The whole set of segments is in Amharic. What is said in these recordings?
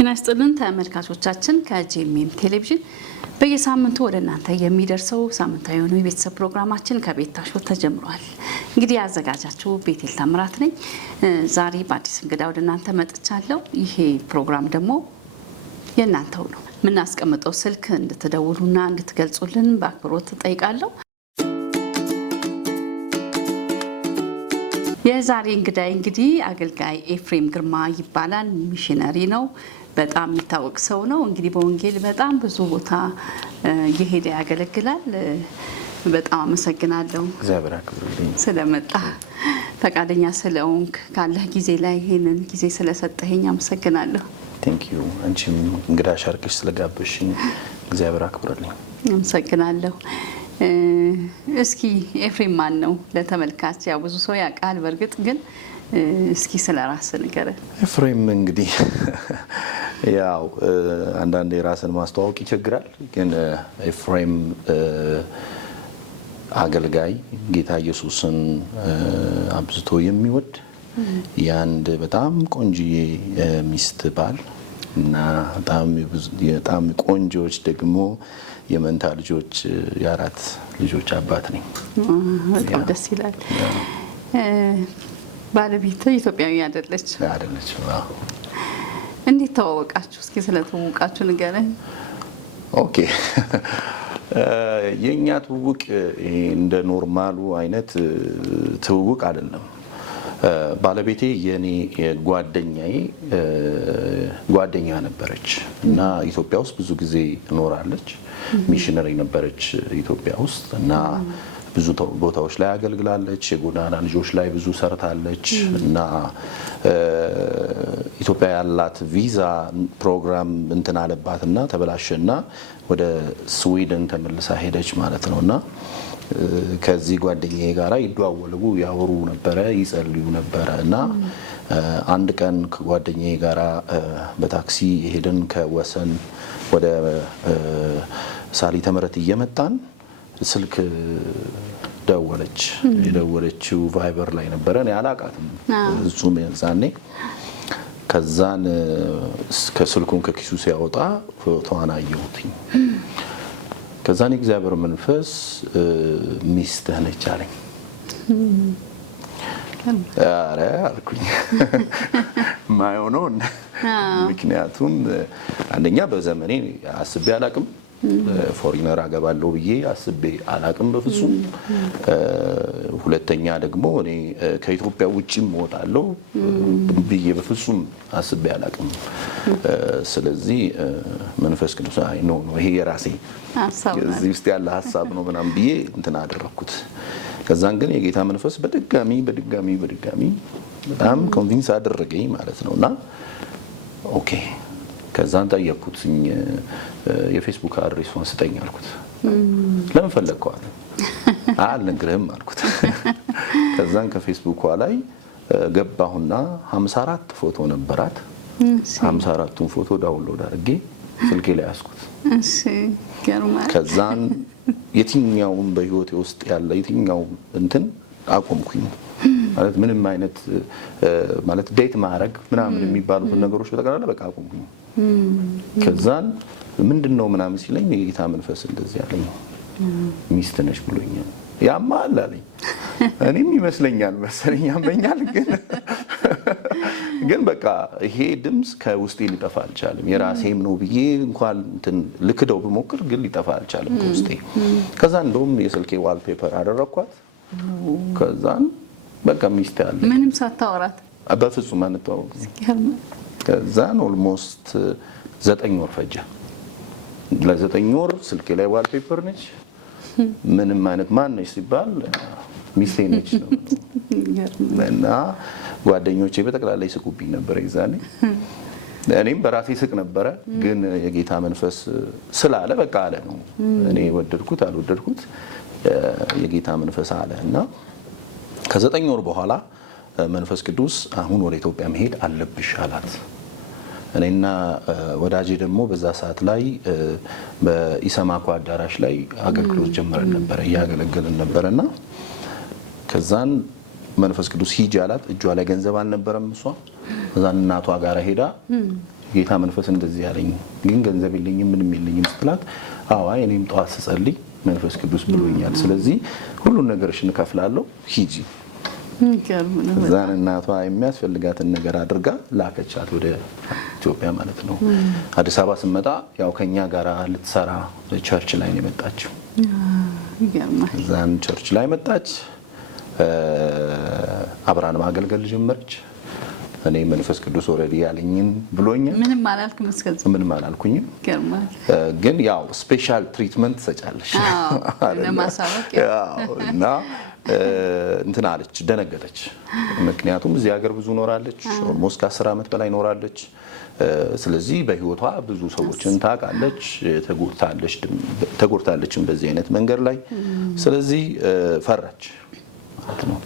ጤና ይስጥልን ተመልካቾቻችን ከጄኤምኤም ቴሌቪዥን በየሳምንቱ ወደ እናንተ የሚደርሰው ሳምንታዊ የሆነው የቤተሰብ ፕሮግራማችን ከቤት ታሾ ተጀምሯል። እንግዲህ ያዘጋጃችሁ ቤቴል ታምራት ነኝ። ዛሬ በአዲስ እንግዳ ወደ እናንተ መጥቻለሁ። ይሄ ፕሮግራም ደግሞ የእናንተው ነው። ምናስቀምጠው ስልክ እንድትደውሉና እንድትገልጹልን በአክብሮት ጠይቃለሁ። የዛሬ እንግዳይ እንግዲህ አገልጋይ ኤፍሬም ግርማ ይባላል። ሚሽነሪ ነው። በጣም የሚታወቅ ሰው ነው። እንግዲህ በወንጌል በጣም ብዙ ቦታ እየሄደ ያገለግላል። በጣም አመሰግናለሁ እግዚአብሔር ያክብርልኝ ስለመጣ ፈቃደኛ ስለሆንክ ካለህ ጊዜ ላይ ይሄንን ጊዜ ስለሰጠኸኝ አመሰግናለሁ። ቴንክ ዩ አንቺም እንግዳ ሻርክሽ ስለጋበሽኝ እግዚአብሔር ያክብርልኝ አመሰግናለሁ። እስኪ ኤፍሬም ማን ነው ለተመልካች? ያው ብዙ ሰው ያውቃል በርግጥ ግን እስኪ ስለራስህ ንገረን። ኤፍሬም እንግዲህ ያው አንዳንዴ ራስን ማስተዋወቅ ይቸግራል። ግን ኤፍሬም አገልጋይ ጌታ ኢየሱስን አብዝቶ የሚወድ ያንድ በጣም ቆንጆዬ ሚስት ባል እና በጣም ቆንጆች ደግሞ የመንታ ልጆች የአራት ልጆች አባት ነኝ። በጣም ደስ ይላል። ባለቤት ኢትዮጵያዊ አይደለች? አይደለች። እንዴት ተዋወቃችሁ? እስኪ ስለተዋወቃችሁ ንገረኝ። ኦኬ የኛ ትውውቅ እንደ ኖርማሉ አይነት ትውውቅ አይደለም። ባለቤቴ የኔ ጓደኛ ነበረች እና ኢትዮጵያ ውስጥ ብዙ ጊዜ ኖራለች። ሚሽነሪ ነበረች ኢትዮጵያ ውስጥ እና ብዙ ቦታዎች ላይ አገልግላለች። የጎዳና ልጆች ላይ ብዙ ሰርታለች እና ኢትዮጵያ ያላት ቪዛ ፕሮግራም እንትን አለባትና ተበላሸና ወደ ስዊድን ተመልሳ ሄደች ማለት ነውና ከዚህ ጓደኛዬ ጋራ ይደዋወሉ ያወሩ ነበረ፣ ይጸልዩ ነበረ እና አንድ ቀን ከጓደኛዬ ጋራ በታክሲ ሄደን ከወሰን ወደ ሳሊተ ምሕረት እየመጣን ስልክ ደወለች። የደወለችው ቫይበር ላይ ነበረ። እኔ አላውቃትም እሱም ያዛኔ። ከዛን ከስልኩን ከኪሱ ሲያወጣ ፎቶዋን አየሁትኝ። ከዛን እግዚአብሔር መንፈስ ሚስትህ ነች አለኝ። አረ አልኩኝ ማይሆነው። ምክንያቱም አንደኛ በዘመኔ አስቤ አላቅም፣ ፎሪነር አገባለሁ ብዬ አስቤ አላቅም በፍጹም። ሁለተኛ ደግሞ እኔ ከኢትዮጵያ ውጪም እወጣለሁ ብዬ በፍጹም አስቤ አላቅም። ስለዚህ መንፈስ ቅዱስ አይ ነው ይሄ የራሴ እዚህ ውስጥ ያለ ሀሳብ ነው ምናምን ብዬ እንትን አደረኩት። ከዛን ግን የጌታ መንፈስ በድጋሚ በጣም ኮንቪንስ አደረገኝ ማለት ነውና ኦኬ። ከዛን ጠየቅኩት የፌስቡክ አድሬሷን ስጠኝ አልኩት። ለምን ፈለግከው አለ። አልነግርህም አልኩት። ከዛን ከፌስቡክ ላይ ገባሁና 54 ፎቶ ነበራት። 54ቱን ፎቶ ዳውንሎድ አድርጌ ስልኬ ላይ ያስኩት። እሺ ገርማል። ከዛን የትኛውም በህይወቴ ውስጥ ያለ የትኛውም እንትን አቆምኩኝ ማለት ምንም አይነት ማለት ዴት ማድረግ ምናምን የሚባሉት ነገሮች በተቀራለ በቃ አቆምኩኝ። ከዛን ምንድነው ምናምን ሲለኝ የጌታ መንፈስ እንደዚህ ያለኝ ሚስት ነሽ ብሎኛል። ያማል አለኝ። እኔም ይመስለኛል መሰለኝ ያመኛል። ግን በቃ ይሄ ድምጽ ከውስጤ ሊጠፋ አልቻለም። የራሴም ነው ብዬ እንኳን እንትን ልክደው ብሞክር ግን ሊጠፋ አልቻለም ከውስጤ። ከዛ እንደውም የስልኬ ዋልፔፐር አደረኳት። ከዛን በቃ ሚስት ያለ ምንም ሳታወራት በፍጹም አንተዋወቅም። ከዛን ኦልሞስት 9 ወር ፈጀ። ለ9 ወር ስልኬ ላይ ዋልፔፐር ነች። ምንም አይነት ማን ነች ሲባል ሚስቴ ነች ነው። እና ጓደኞቼ በጠቅላላ ይስቁብኝ ነበር ይዛኔ። እኔም በራሴ ስቅ ነበረ። ግን የጌታ መንፈስ ስላለ በቃ አለ ነው። እኔ ወደድኩት አልወደድኩት የጌታ መንፈስ አለ እና ከ9 ወር በኋላ መንፈስ ቅዱስ አሁን ወደ ኢትዮጵያ መሄድ አለብሽ አላት። እኔና ወዳጄ ደግሞ በዛ ሰዓት ላይ በኢሰማኮ አዳራሽ ላይ አገልግሎት ጀምረን ነበር፣ ያገለገልን ነበርና ከዛን መንፈስ ቅዱስ ሂጅ አላት። እጇ ላይ ገንዘብ አልነበረም። እሷ ከዛን እናቷ ጋር ሄዳ ጌታ መንፈስ እንደዚህ ያለኝ ግን ገንዘብ የለኝም ምንም የለኝም ስትላት አዎ እኔም ጠዋት ስጸልይ መንፈስ ቅዱስ ብሎኛል ስለዚህ ሁሉን ነገርሽን እከፍላለሁ ሂጂ እዛን እናቷ የሚያስፈልጋትን ነገር አድርጋ ላከቻት ወደ ኢትዮጵያ ማለት ነው አዲስ አበባ ስመጣ ያው ከኛ ጋር ልትሰራ ቸርች ላይ ነው የመጣችው እዛን ቸርች ላይ መጣች አብራን ማገልገል ጀመረች እኔ መንፈስ ቅዱስ ኦሬዲ ያለኝን ብሎኛል ምንም አላልኩም እስከዚህ ምንም አላልኩኝም ግን ያው ስፔሻል ትሪትመንት ሰጫለሽ ለማሳወቅ እና እንትና አለች ደነገጠች ምክንያቱም እዚህ ሀገር ብዙ ኖራለች ኦልሞስት ከ10 አመት በላይ ኖራለች ስለዚህ በህይወቷ ብዙ ሰዎችን ታውቃለች ተጎድታለችም በዚህ አይነት መንገድ ላይ ስለዚህ ፈራች ማለት ነው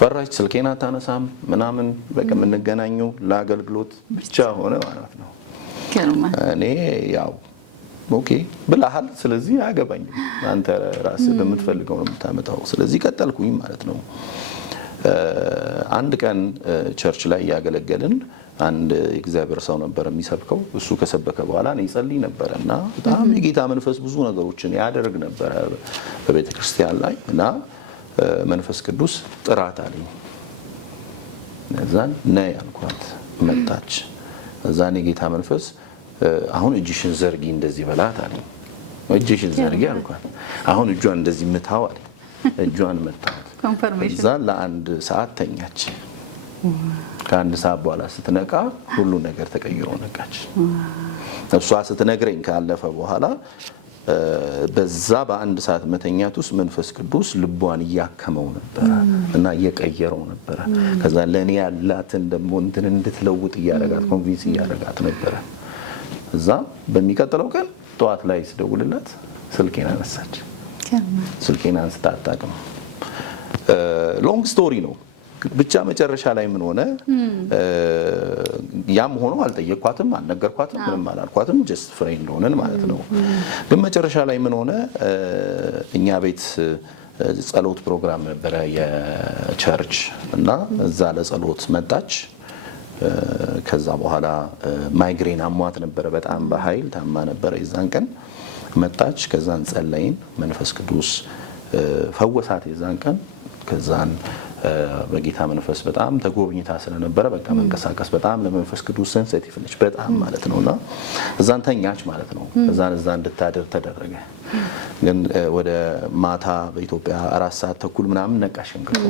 ፈራች ስልኬን አታነሳም ምናምን በቃ የምንገናኘው ለአገልግሎት ብቻ ሆነ ማለት ነው እኔ ያው ኦኬ ብለሃል ስለዚህ አያገባኝም አንተ ራስህ በምትፈልገው ነው የምታመጣው ስለዚህ ቀጠልኩኝ ማለት ነው አንድ ቀን ቸርች ላይ ያገለገልን አንድ እግዚአብሔር ሰው ነበር የሚሰብከው እሱ ከሰበከ በኋላ እኔ ጸልይ ነበርና በጣም የጌታ መንፈስ ብዙ ነገሮችን ያደርግ ነበር በቤተክርስቲያን ላይ እና መንፈስ ቅዱስ ጥራት አለኝ እዛን ነይ አልኳት መጣች እዛን የጌታ መንፈስ አሁን እጅሽን ዘርጊ እንደዚህ በላት አለኝ እጅሽን ዘርጊ አልኳት አሁን እጇን እንደዚህ ምታው አለኝ እጇን መታት ኮንፈርሜሽን እዛን ለአንድ ሰዓት ተኛች ከአንድ ሰዓት በኋላ ስትነቃ ሁሉ ነገር ተቀይሮ ነቃች እሷ ስትነግረኝ ካለፈ በኋላ በዛ በአንድ ሰዓት መተኛት ውስጥ መንፈስ ቅዱስ ልቧን ያከመው ነበር እና እየቀየረው ነበር ከዛ ለኔ ያላትን ደሞ እንድትለውጥ ያረጋት ኮንቪንስ ያረጋት ነበር እዛ በሚቀጥለው ቀን ጧት ላይ ስደውልላት ስልኬን አነሳች ስልኬን አንስታ አታውቅም ሎንግ ስቶሪ ነው ብቻ መጨረሻ ላይ ምን ሆነ ያም ሆኖ አልጠየቅኳትም አልነገርኳትም ምንም አላልኳትም ጀስት ፍሬንድ ሆነን ማለት ነው ግን መጨረሻ ላይ ምን ሆነ እኛ ቤት ጸሎት ፕሮግራም ነበረ የቸርች እና እዛ ለጸሎት መጣች ከዛ በኋላ ማይግሬን አሟት ነበር በጣም በኃይል ታማ ነበር የዛን ቀን መጣች ከዛን ጸለይን መንፈስ ቅዱስ ፈወሳት የዛን ቀን ከዛን በጌታ መንፈስ በጣም ተጎብኝታ ስለነበረ በቃ መንቀሳቀስ በጣም ለመንፈስ ቅዱስ ሴንሲቲቭ ነች በጣም ማለት ነውና እዛን ተኛች ማለት ነው እዛን እንድታደር ተደረገ ግን ወደ ማታ በኢትዮጵያ 4 ሰዓት ተኩል ምናምን ነቃሽ እንቅልፏ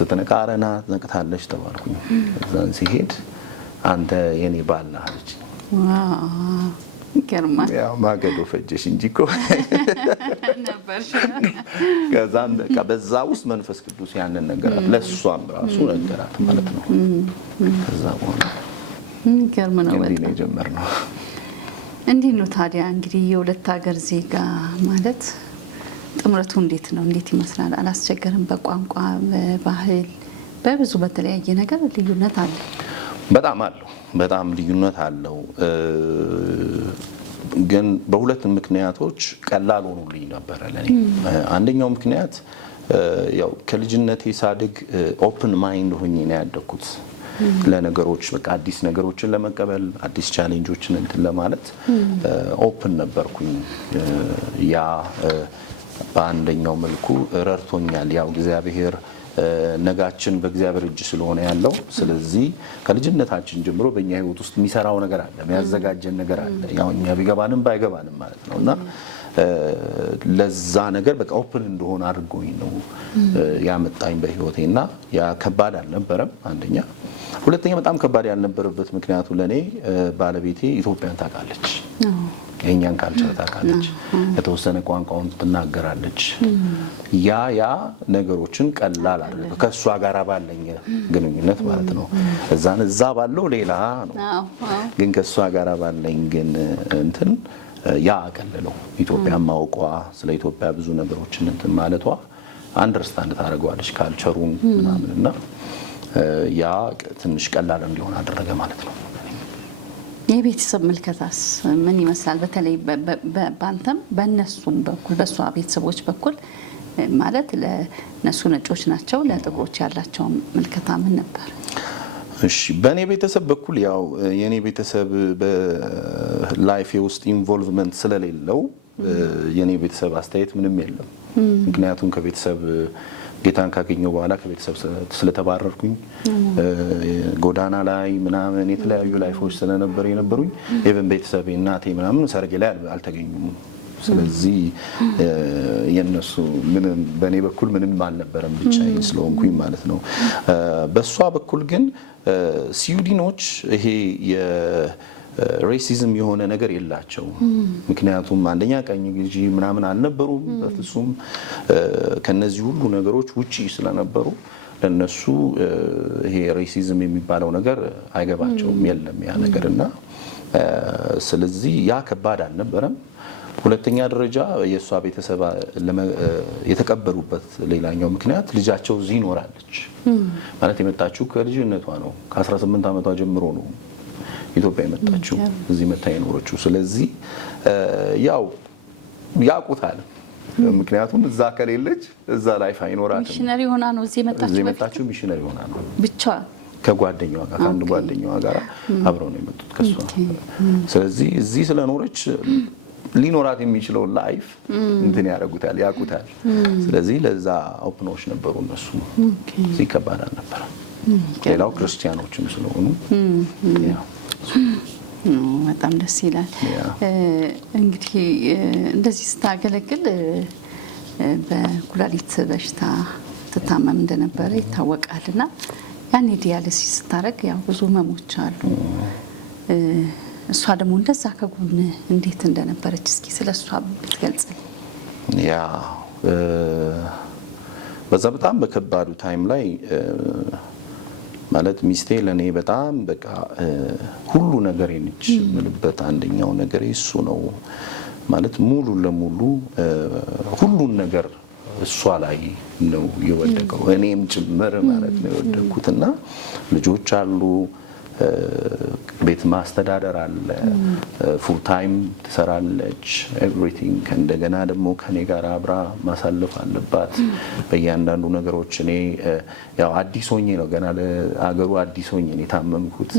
ስትነቃ አረና ነቅታለች ተባልኩኝ እዛን ሲሄድ አንተ የኔ ባል ነህ አለች ገርማል ያው ማገዶ ፈጀሽ እንጂ እኮ ነበርሽ ከዛም በዛ ውስጥ መንፈስ ቅዱስ ያንን ነገራት ለሷም ራሱ ነገራት ማለት ነው ከዛ በኋላ ገርም ነው እንዴ ነው የጀመርነው እንዴ ነው ታዲያ እንግዲህ የሁለት ሀገር ዜጋ ማለት ጥምረቱ እንዴት ይመስላል አላስቸገረም በቋንቋ በባህል በብዙ በተለያየ ነገር ልዩነት አለ በጣም ልዩነት አለው ግን በሁለት ምክንያቶች ቀላል ሆኖልኝ ነበር ለኔ አንደኛው ምክንያት ያው ከልጅነቴ ሳድግ ኦፕን ማይንድ ሆኜ ነው ያደኩት ለነገሮች በቃ አዲስ ነገሮችን ለመቀበል አዲስ ቻሌንጆችን እንትን ለማለት ኦፕን ነበርኩኝ ያ በአንደኛው መልኩ ረድቶኛል ያው እግዚአብሔር ነጋችን በእግዚአብሔር እጅ ስለሆነ ያለው ስለዚህ ከልጅነታችን ጀምሮ በእኛ ህይወት ውስጥ የሚሰራው ነገር አለ የሚያዘጋጀን ነገር አለ ያው እኛ ቢገባንም ባይገባንም ማለት ነውና ለዛ ነገር በቃ ኦፕን እንደሆነ አድርጎኝ ነው ያመጣኝ በህይወቴና ያ ከባድ አልነበረም አንደኛ ሁለተኛ በጣም ከባድ ያልነበረበት ምክንያቱ ለኔ ባለቤቴ ኢትዮጵያን ታውቃለች የኛን ካልቸር ታውቃለች የተወሰነ ቋንቋውን ትናገራለች ያ ነገሮችን ቀላል አድርገ ከሷ ጋር ባለኝ ግንኙነት ማለት ነው እዛ ባለው ሌላ ነው ግን ከሷ ጋር ባለኝ ግን እንትን ያ አቀለለው ኢትዮጵያ ማውቋ ስለ ኢትዮጵያ ብዙ ነገሮችን እንትን ማለቷ አንደርስታንድ ታደርገዋለች ካልቸሩን ምናምንና ያ ትንሽ ቀላል እንዲሆን አደረገ ማለት ነው የቤተሰብ ምልከታስ ምን ይመስላል በተለይ ባንተም በእነሱም በኩል በሷ ቤተሰቦች በኩል ማለት ለነሱ ነጮች ናቸው ለጥቁሮች ያላቸው ምልከታ ምን ነበር እሺ በእኔ ቤተሰብ በኩል ያው የኔ ቤተሰብ በላይፌ ውስጥ ኢንቮልቭመንት ስለሌለው የኔ ቤተሰብ አስተያየት ምንም የለም። ምክንያቱም ከቤተሰብ ጌታን ካገኘው በኋላ ከቤተሰብ ስለተባረርኩኝ ጎዳና ላይ ምናምን የተለያዩ ላይፎች ስለነበር የነበሩኝ ኢቭን ቤተሰብ እናቴ ምናምን ሰርጌ ላይ አልተገኙም። ስለዚህ የነሱ ምንም በኔ በኩል ምንም አልነበረም ብቻዬን ስለሆንኩኝ ማለት ነው። በሷ በኩል ግን ስዊድኖች ይሄ ሬሲዝም የሆነ ነገር የላቸው። ምክንያቱም አንደኛ ቀኝ ገዢ ምናምን አልነበሩም በፍጹም ከነዚህ ሁሉ ነገሮች ውጪ ስለነበሩ ለነሱ ይሄ ሬሲዝም የሚባለው ነገር አይገባቸውም የለም ያ ነገርና ስለዚህ ያ ከባድ አልነበረም። ሁለተኛ ደረጃ የሷ ቤተሰብ የተቀበሉበት ሌላኛው ምክንያት ልጃቸው እዚህ ይኖራለች ማለት የመጣችው ከልጅነቷ ነው። ከ18 ዓመቷ ጀምሮ ነው ኢትዮጵያ የመጣችው እዚህ መታ የኖረችው። ስለዚህ ያው ያውቁታል። ምክንያቱም እዛ ከሌለች እዛ ላይፍ አይኖራትም። ሚሽነሪ ሆና ነው እዚህ የመጣችው ሚሽነሪ ሆና ነው ብቻዋን ከጓደኛዋ ጋር ከአንድ ጓደኛዋ ጋር አብረው ነው የመጡት ከሷ። ስለዚህ እዚህ ስለኖረች ሊኖራት የሚችለው ላይፍ እንትን ያደርጉታል ያውቁታል። ስለዚህ ለዛ ኦፕኖች ነበሩ እነሱ። እዚህ ከባድ አልነበረም። ሌላው ክርስቲያኖችም ስለሆኑ በጣም ደስ ይላል። እንግዲህ እንደዚህ ስታገለግል በኩላሊት በሽታ ትታመም እንደነበረ ይታወቃልና ያኔ ዲያሊሲስ ስታደርግ ያው ብዙ ህመሞች አሉ። እሷ ደግሞ እንደዛ ከጎን እንዴት እንደነበረች እስኪ ስለሷ ብትገልጽ። ያ በዛ በጣም በከባዱ ታይም ላይ ማለት ሚስቴ ለኔ በጣም በቃ ሁሉ ነገር ነች የምልበት አንደኛው ነገር እሱ ነው። ማለት ሙሉ ለሙሉ ሁሉን ነገር እሷ ላይ ነው የወደቀው እኔም ጭምር ማለት ነው የወደኩትና ልጆች አሉ ቤት ማስተዳደር አለ ፉል ታይም ትሰራለች ኤቭሪቲንግ እንደገና ደግሞ ከኔ ጋር አብራ ማሳለፍ አለባት በእያንዳንዱ ነገሮች። እኔ ያው አዲስ ሆኜ ነው ገና ለአገሩ አዲስ ሆኜ ነው የታመምኩት።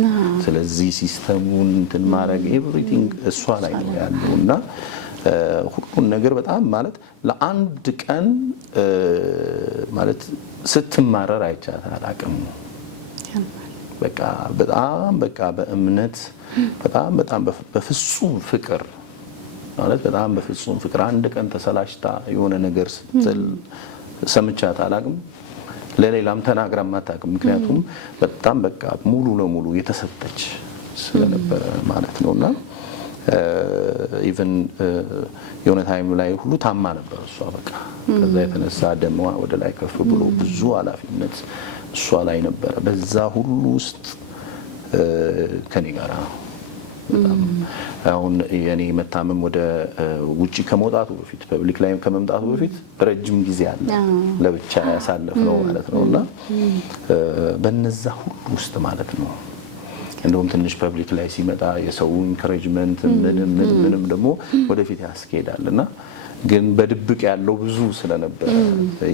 ስለዚህ ሲስተሙን እንትን ማድረግ ኤቭሪቲንግ እሷ ላይ ነው ያለውና ሁሉን ነገር በጣም ማለት ለአንድ ቀን ማለት ስትማረር አይቻት አላውቅም። በቃ በጣም በቃ በእምነት በጣም በፍጹም ፍቅር ማለት በጣም በፍጹም ፍቅር አንድ ቀን ተሰላሽታ የሆነ ነገር ስትል ሰምቻት አላውቅም። ለሌላም ተናግራም አታውቅም። ምክንያቱም በጣም በቃ ሙሉ ለሙሉ የተሰጠች ስለነበረ ማለት ነውና ኢቭን የሆነ ታይም ላይ ሁሉ ታማ ነበር እሷ በቃ ከዛ የተነሳ ደሟ ወደ ላይ ከፍ ብሎ ብዙ ኃላፊነት እሷ ላይ ነበረ። በዛ ሁሉ ውስጥ ከኔ ጋር በጣም አሁን የኔ መታመም ወደ ውጪ ከመውጣቱ በፊት ፐብሊክ ላይ ከመምጣቱ በፊት ረጅም ጊዜ አለ ለብቻ ያሳለፍነው ማለት ነውና በነዛ ሁሉ ውስጥ ማለት ነው እንደውም ትንሽ ፐብሊክ ላይ ሲመጣ የሰው ኢንካሬጅመንት ምንም ደግሞ ወደፊት ያስኬዳልና ግን በድብቅ ያለው ብዙ ስለነበረ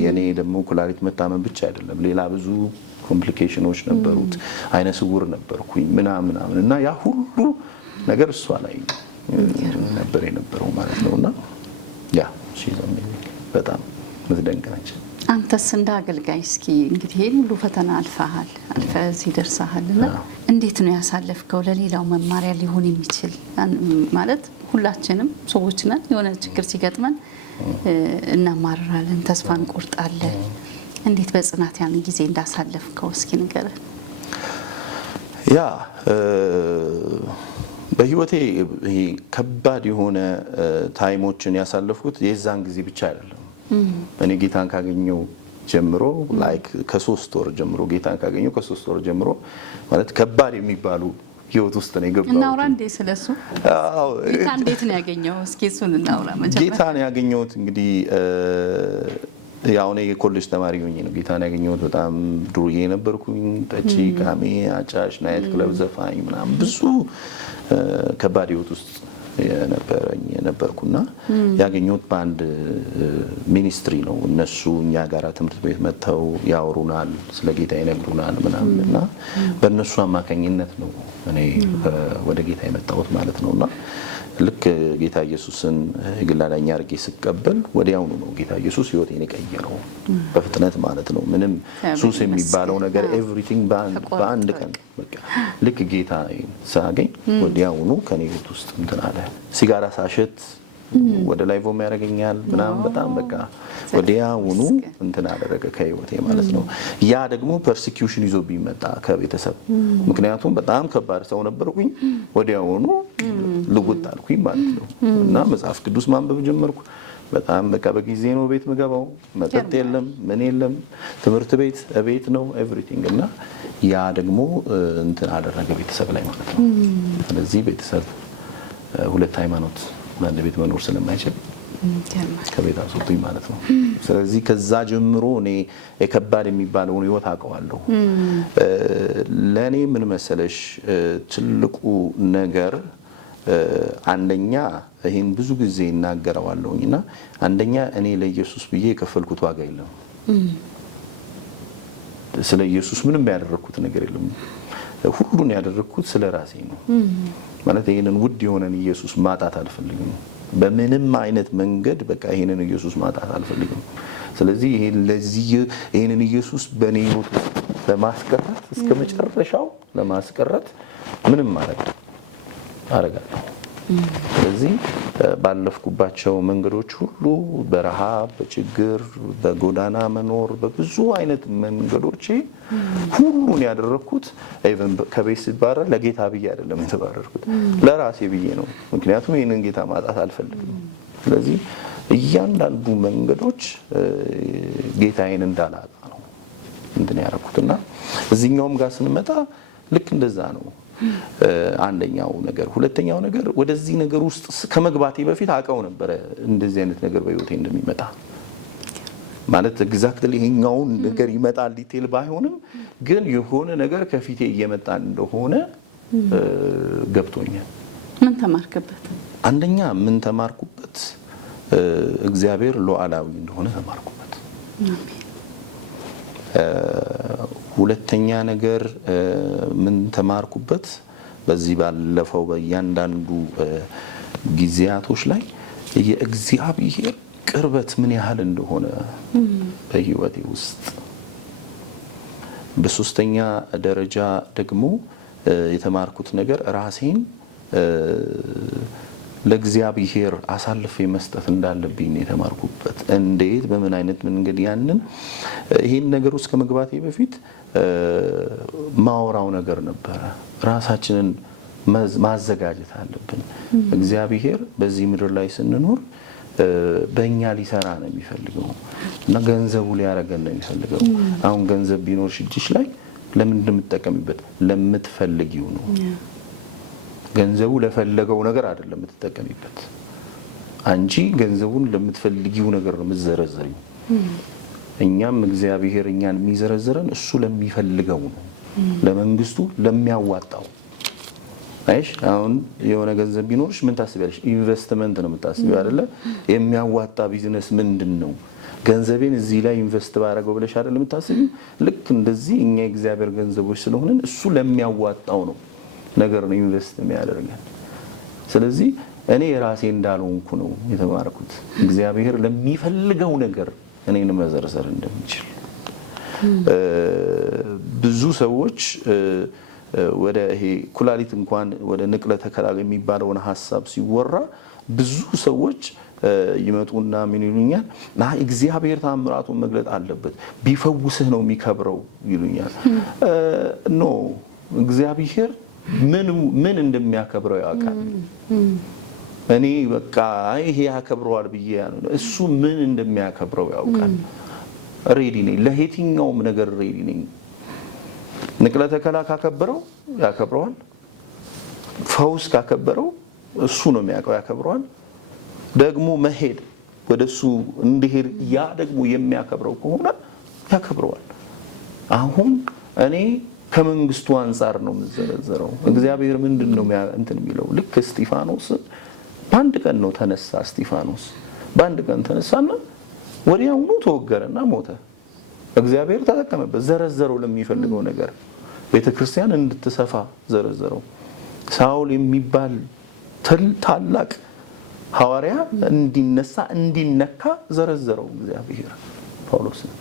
የኔ ደግሞ ኩላሊት መታመም ብቻ አይደለም ሌላ ብዙ ኮምፕሊኬሽኖች ነበሩት። አይነ ስውር ነበርኩኝ ምናምን እና ያ ሁሉ ነገር እሷ ላይ ነበር የነበረው ማለት ነውና ያ በጣም ምትደንቅ ነች። አንተስ እንደ አገልጋይ እስኪ እንግዲህ ይሄን ሁሉ ፈተና አልፈሃል እዚህ ደርሰሃልና እንዴት ነው ያሳለፍከው? ለሌላው መማሪያ ሊሆን የሚችል ማለት ሁላችንም ሰዎች ነን። የሆነ ችግር ሲገጥመን እናማራለን፣ ተስፋ እንቆርጣለን። እንዴት በጽናት ያን ጊዜ እንዳሳለፍከው እስኪ ንገረን። ያ በህይወቴ ይሄ ከባድ የሆነ ታይሞችን ያሳለፍኩት የዛን ጊዜ ብቻ አይደለም። እኔ ጌታን ካገኘው ጀምሮ ላይክ ከ3 ወር ጀምሮ ጌታን ካገኘው ከ3 ወር ጀምሮ ማለት ከባድ የሚባሉ ህይወት ውስጥ ነው የገባው። እናውራ እንዴ ስለሱ? አዎ ጌታ እንዴት ነው ያገኘው? እስኪ እሱን እናውራ መጀመሪያ። ጌታን ያገኘሁት እንግዲህ ያው እኔ የኮሌጅ ተማሪ ሆኜ ነው ጌታን ያገኘሁት። በጣም ዱርዬ ነበርኩኝ። ጠጪ፣ ቃሚ፣ አጫሽ፣ ናይት ክለብ ዘፋኝ ምናምን ብዙ ከባድ ህይወት ውስጥ የነበርኩና ያገኘሁት በአንድ ሚኒስትሪ ነው። እነሱ እኛ ጋር ትምህርት ቤት መጥተው ያወሩናል፣ ስለ ጌታ ይነግሩናል ምናምን እና በእነሱ አማካኝነት ነው እኔ ወደ ጌታ የመጣሁት ማለት ነውና ልክ ጌታ ኢየሱስን የግል አዳኝ አድርጌ ስቀበል ወዲያውኑ ነው ጌታ ኢየሱስ ህይወቴን የቀየረው በፍጥነት ማለት ነው። ምንም ሱስ የሚባለው ነገር ኤቭሪቲንግ በአንድ ቀን በቃ ልክ ጌታ ሳገኝ ወዲያውኑ ከኔ ህይወት ውስጥ እንትን አለ። ሲጋራ ሳሸት ወደ ላይ ቮም ያደርገኛል ምናምን በጣም በቃ ወዲያውኑ እንትን አደረገ ከህይወቴ ማለት ነው። ያ ደግሞ ፐርሲኪዩሽን ይዞ ቢመጣ ከቤተሰብ ምክንያቱም በጣም ከባድ ሰው ነበርኩኝ። ወዲያውኑ ልውጥ አልኩኝ ማለት ነው እና መጽሐፍ ቅዱስ ማንበብ ጀመርኩ። በጣም በቃ በጊዜ ነው ቤት ምገባው። መጠጥ የለም ምን የለም፣ ትምህርት ቤት ነው ኤቭሪቲንግ እና ያ ደግሞ እንትን አደረገ ቤተሰብ ላይ ማለት ነው። ስለዚህ ቤተሰብ ሁለት ሃይማኖት አንድ ቤት መኖር ስለማይችል ከቤት አስወጡኝ ማለት ነው። ስለዚህ ከዛ ጀምሮ እኔ የከባድ የሚባለውን ህይወት አውቀዋለሁ። ለእኔ ምን መሰለሽ ትልቁ ነገር አንደኛ ይሄን ብዙ ጊዜ እናገረዋለሁኝና አንደኛ እኔ ለኢየሱስ ብዬ የከፈልኩት ዋጋ የለም። ስለ ኢየሱስ ምንም ያደረኩት ነገር የለም። ሁሉን ያደረኩት ስለ ራሴ ነው። ማለት ይሄንን ውድ የሆነን ኢየሱስ ማጣት አልፈልግም። በምንም አይነት መንገድ በቃ ይሄንን ኢየሱስ ማጣት አልፈልግም። ስለዚህ ይሄንን ኢየሱስ በኔ ህይወት ለማስቀረት እስከ መጨረሻው ለማስቀረት ምንም አረጋለሁ። ስለዚህ ባለፍኩባቸው መንገዶች ሁሉ በረሃብ፣ በችግር፣ በጎዳና መኖር በብዙ አይነት መንገዶች ሁሉን ያደረኩት ኢቭን ከቤት ሲባረር ለጌታ ብዬ አይደለም የተባረርኩት ለራሴ ብዬ ነው። ምክንያቱም ይሄንን ጌታ ማጣት አልፈልግም። ስለዚህ እያንዳንዱ መንገዶች ጌታዬን እንዳላጣ ነው እንትን ያደረኩትና እዚህኛውም ጋር ስንመጣ ልክ እንደዛ ነው። አንደኛው ነገር። ሁለተኛው ነገር ወደዚህ ነገር ውስጥ ከመግባቴ በፊት አውቀው ነበር እንደዚህ አይነት ነገር በህይወቴ እንደሚመጣ። ማለት ኤግዛክትሊ ይሄኛውን ነገር ይመጣል ዲቴል ባይሆንም ግን የሆነ ነገር ከፊቴ እየመጣ እንደሆነ ገብቶኛል። ምን ተማርክበት? አንደኛ ምን ተማርኩበት? እግዚአብሔር ሉዓላዊ እንደሆነ ተማርኩበት። ሁለተኛ ነገር ምን ተማርኩበት? በዚህ ባለፈው በእያንዳንዱ ጊዜያቶች ላይ የእግዚአብሔር ቅርበት ምን ያህል እንደሆነ በህይወቴ ውስጥ። በሶስተኛ ደረጃ ደግሞ የተማርኩት ነገር ራሴን ለእግዚአብሔር አሳልፌ መስጠት እንዳለብኝ የተማርኩበት። እንዴት በምን አይነት መንገድ ያንን ይሄን ነገር ውስጥ ከመግባቴ በፊት ማወራው ነገር ነበረ። ራሳችንን ማዘጋጀት አለብን። እግዚአብሔር በዚህ ምድር ላይ ስንኖር በእኛ ሊሰራ ነው የሚፈልገው እና ገንዘቡ ሊያረገን ነው የሚፈልገው። አሁን ገንዘብ ቢኖርሽ እጅሽ ላይ ለምን እንደምትጠቀሚበት ለምትፈልጊው ነው። ገንዘቡ ለፈለገው ነገር አይደለም የምትጠቀሚበት። አንቺ ገንዘቡን ለምትፈልጊው ነገር ነው የምትዘረዘሪው። እኛም እግዚአብሔር እኛን የሚዘረዘረን እሱ ለሚፈልገው ነው፣ ለመንግስቱ ለሚያዋጣው። አይሽ አሁን የሆነ ገንዘብ ቢኖርሽ ምን ታስቢያለሽ? ኢንቨስትመንት ነው የምታስቢው አይደለ? የሚያዋጣ ቢዝነስ ምንድነው? ገንዘቤን እዚህ ላይ ኢንቨስት ባደረገው ብለሽ አይደለም የምታስቢው? ልክ እንደዚህ እኛ የእግዚአብሔር ገንዘቦች ስለሆነን እሱ ለሚያዋጣው ነው ነገር ነው ኢንቨስት የሚያደርገን። ስለዚህ እኔ ራሴ እንዳልሆንኩ ነው የተማርኩት። እግዚአብሔር ለሚፈልገው ነገር እኔን መዘርዘር እንደሚችል። ብዙ ሰዎች ወደ ይሄ ኩላሊት እንኳን ወደ ንቅለ ተከላ የሚባለውን ሐሳብ ሲወራ ብዙ ሰዎች ይመጡና ምን ይሉኛል? እግዚአብሔር ታምራቱን መግለጥ አለበት፣ ቢፈውስህ ነው የሚከብረው ይሉኛል። ኖ እግዚአብሔር ምን እንደሚያከብረው ያውቃል። እኔ በቃ ይሄ ያከብረዋል ብዬ ያለው እሱ ምን እንደሚያከብረው ያውቃል። ሬዲ ነኝ፣ ለየትኛውም ነገር ሬዲ ነኝ። ንቅለ ተከላ ካከበረው ያከብረዋል። ፈውስ ካከበረው እሱ ነው የሚያውቀው፣ ያከብረዋል። ደግሞ መሄድ ወደሱ እንዲሄድ ያ ደግሞ የሚያከብረው ከሆነ ያከብረዋል። አሁን እኔ ከመንግስቱ አንፃር ነው የምዘረዘረው። እግዚአብሔር ምንድነው እንትን የሚለው? ልክ እስጢፋኖስ በአንድ ቀን ነው ተነሳ እስጢፋኖስ። በአንድ ቀን ተነሳና ወዲያውኑ ተወገረና ሞተ። እግዚአብሔር ተጠቀመበት፣ ዘረዘረው ለሚፈልገው ነገር። ቤተክርስቲያን እንድትሰፋ ዘረዘረው። ሳውል የሚባል ታላቅ ሐዋርያ እንዲነሳ እንዲነካ ዘረዘረው እግዚአብሔር ጳውሎስን፣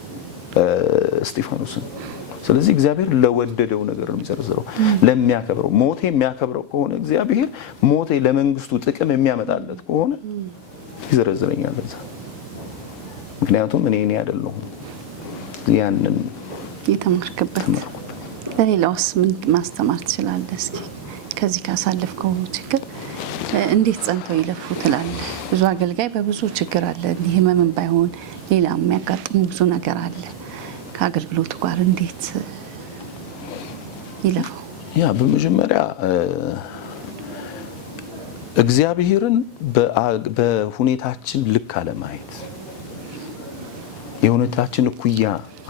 እስጢፋኖስን። ስለዚህ እግዚአብሔር ለወደደው ነገር ነው የሚዘረዝረው፣ ለሚያከብረው። ሞቴ የሚያከብረው ከሆነ እግዚአብሔር ሞቴ ለመንግስቱ ጥቅም የሚያመጣለት ከሆነ ይዘረዝረኛል እዛ። ምክንያቱም እኔ አይደለሁም ያንን የተማርክበት። ለሌላውስ ምን ማስተማር ትችላለህ? እስኪ ከዚህ ካሳለፍከው ችግር እንዴት ጸንተው ይለፉ ትላለህ? ብዙ አገልጋይ በብዙ ችግር አለ። ህመምን ባይሆን ሌላ የሚያጋጥሙ ብዙ ነገር አለ። ከአገልግሎቱ ጋር እንዴት ይለፉ? ያ በመጀመሪያ እግዚአብሔርን በሁኔታችን ልክ አለማየት፣ የሁኔታችን እኩያ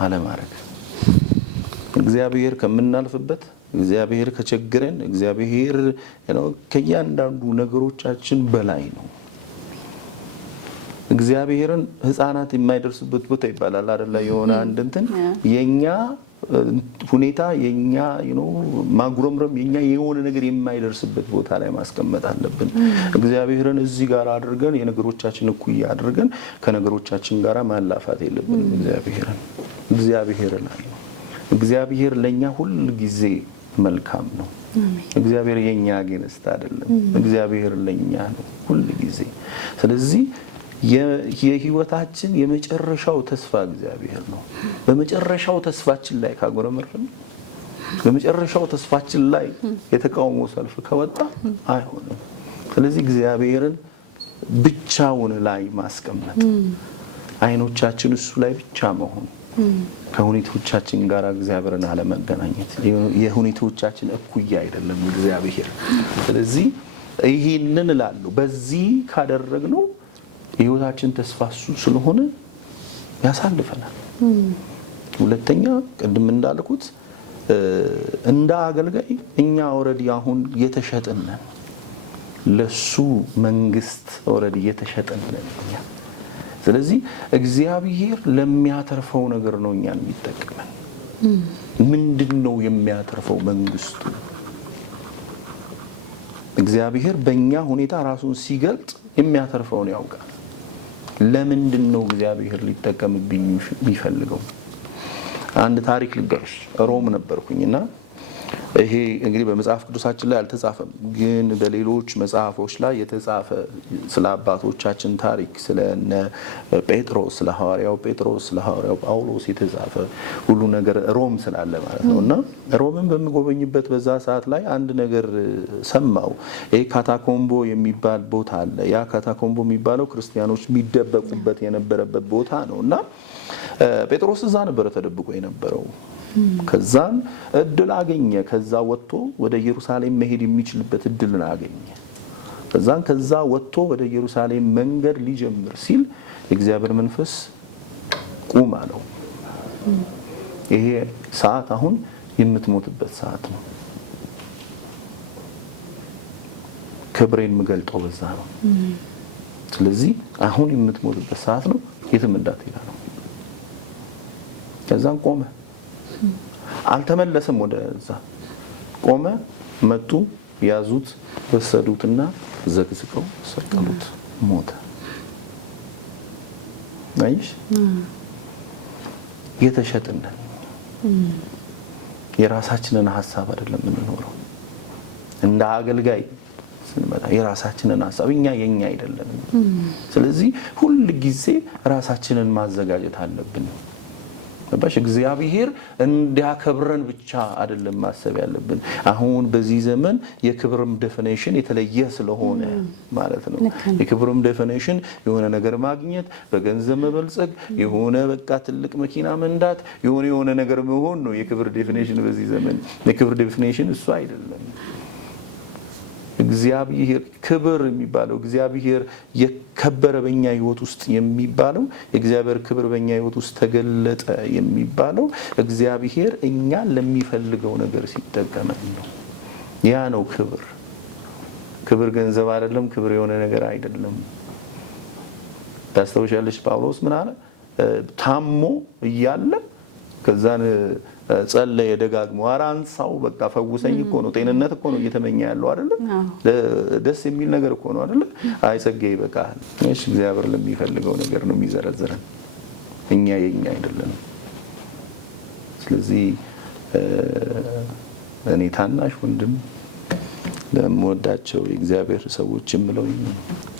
አለማድረግ። እግዚአብሔር ከምናልፍበት፣ እግዚአብሔር ከቸግረን፣ እግዚአብሔር ከእያንዳንዱ ነገሮቻችን በላይ ነው። እግዚአብሔርን ህፃናት የማይደርስበት ቦታ ይባላል አይደለ? የሆነ አንድ እንትን የኛ ሁኔታ የኛ ማጉረምረም የኛ የሆነ ነገር የማይደርስበት ቦታ ላይ ማስቀመጥ አለብን። እግዚአብሔርን እዚህ ጋር አድርገን የነገሮቻችን እኩያ አድርገን ከነገሮቻችን ጋር ማላፋት የለብንም። እግዚአብሔር ላይ ነው። እግዚአብሔር ለኛ ሁሉ ጊዜ መልካም ነው። እግዚአብሔር የኛ ገነስት አይደለም። እግዚአብሔር ለኛ ነው ሁሉ ጊዜ። ስለዚህ የህይወታችን የመጨረሻው ተስፋ እግዚአብሔር ነው። በመጨረሻው ተስፋችን ላይ ካጎረመረም፣ በመጨረሻው ተስፋችን ላይ የተቃውሞ ሰልፍ ከወጣ አይሆንም። ስለዚህ እግዚአብሔርን ብቻውን ላይ ማስቀመጥ፣ አይኖቻችን እሱ ላይ ብቻ መሆን፣ ከሁኔታዎቻችን ጋር እግዚአብሔርን አለመገናኘት። የሁኔታዎቻችን እኩያ አይደለም እግዚአብሔር። ስለዚህ ይሄንን እላለሁ። በዚህ ካደረግነው የህይወታችን ተስፋ እሱ ስለሆነ ያሳልፈናል። ሁለተኛ ቅድም እንዳልኩት እንደ አገልጋይ እኛ ኦሬዲ አሁን የተሸጥነን ለሱ መንግስት ኦሬዲ የተሸጥነን እኛ። ስለዚህ እግዚአብሔር ለሚያተርፈው ነገር ነው እኛን የሚጠቀመን። ምንድነው የሚያተርፈው መንግስቱ? እግዚአብሔር በእኛ ሁኔታ ራሱን ሲገልጥ የሚያተርፈውን ያውቃል። ለምንድን ነው እግዚአብሔር ሊጠቀምብኝ የሚፈልገው? አንድ ታሪክ ልንገርሽ። ሮም ነበርኩኝና ይሄ እንግዲህ በመጽሐፍ ቅዱሳችን ላይ አልተጻፈም፣ ግን በሌሎች መጽሐፎች ላይ የተጻፈ ስለ አባቶቻችን ታሪክ፣ ስለነ ጴጥሮስ፣ ስለ ሐዋርያው ጴጥሮስ፣ ስለ ሐዋርያው ጳውሎስ የተጻፈ ሁሉ ነገር ሮም ስላለ ማለት ነው። እና ሮምን በሚጎበኝበት በዛ ሰዓት ላይ አንድ ነገር ሰማው። ይሄ ካታኮምቦ የሚባል ቦታ አለ። ያ ካታኮምቦ የሚባለው ክርስቲያኖች የሚደበቁበት የነበረበት ቦታ ነው። እና ጴጥሮስ እዛ ነበረ ተደብቆ የነበረው። ከዛን እድል አገኘ። ከዛ ወጥቶ ወደ ኢየሩሳሌም መሄድ የሚችልበት እድልን አገኘ። ከዛ ወጥቶ ወደ ኢየሩሳሌም መንገድ ሊጀምር ሲል የእግዚአብሔር መንፈስ ቁም አለው። ይሄ ሰዓት አሁን የምትሞትበት ሰዓት ነው። ክብሬን የምገልጠው በዛ ነው። ስለዚህ አሁን የምትሞትበት ሰዓት ነው። የትም እንዳትሄድ ነው። ከዛን ቆመ። አልተመለሰም። ወደዛ ቆመ። መጡ፣ ያዙት፣ ወሰዱትና ዘግዝቀው ሰቀሉት፣ ሞተ። አይሽ የተሸጥነን የራሳችንን ሐሳብ አይደለም የምንኖረው። እንደ አገልጋይ ስንመጣ የራሳችንን ሐሳብ የኛ አይደለም። ስለዚህ ሁሉ ጊዜ ራሳችንን ማዘጋጀት አለብን። እግዚአብሔር እንዲያከብረን ብቻ አይደለም ማሰብ ያለብን። አሁን በዚህ ዘመን የክብርም ዴፊኒሽን የተለየ ስለሆነ ማለት ነው። የክብርም ዴፊኒሽን የሆነ ነገር ማግኘት፣ በገንዘብ መበልጸግ፣ የሆነ በቃ ትልቅ መኪና መንዳት፣ የሆነ ነገር መሆን ነው የክብር ዴፊኒሽን በዚህ ዘመን። የክብር ዴፊኒሽን እሱ አይደለም። እግዚአብሔር ክብር የሚባለው እግዚአብሔር የከበረ በእኛ ህይወት ውስጥ የሚባለው እግዚአብሔር ክብር በእኛ ህይወት ውስጥ ተገለጠ የሚባለው እግዚአብሔር እኛ ለሚፈልገው ነገር ሲጠቀመን ነው። ያ ነው ክብር። ክብር ገንዘብ አይደለም፣ ክብር የሆነ ነገር አይደለም። ታስተውሻለሽ ጳውሎስ ምን አለ? ታሞ እያለ ከዛን ጸለየ ደጋግሞ። ኧረ አንሳው በቃ ፈውሰኝ እኮ ነው፣ ጤንነት እኮ ነው እየተመኘ ያለው አይደለ? ደስ የሚል ነገር እኮ ነው አይደለ? አይ ጸጋዬ ይበቃል። እሺ እግዚአብሔር ለሚፈልገው ነገር ነው የሚዘረዝረን፣ እኛ የኛ አይደለንም። ስለዚህ እኔ ታናሽ ወንድም ለምወዳቸው የእግዚአብሔር ሰዎች የምለው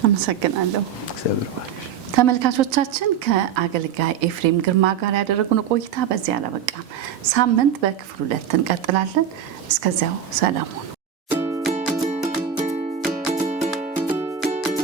አመሰግናለሁ። እግዚአብሔር ባርክ። ተመልካቾቻችን ከአገልጋይ ኤፍሬም ግርማ ጋር ያደረጉን ቆይታ በዚያ አላበቃም። ሳምንት በክፍል 2 እንቀጥላለን። እስከዚያው ሰላም ሁኑ።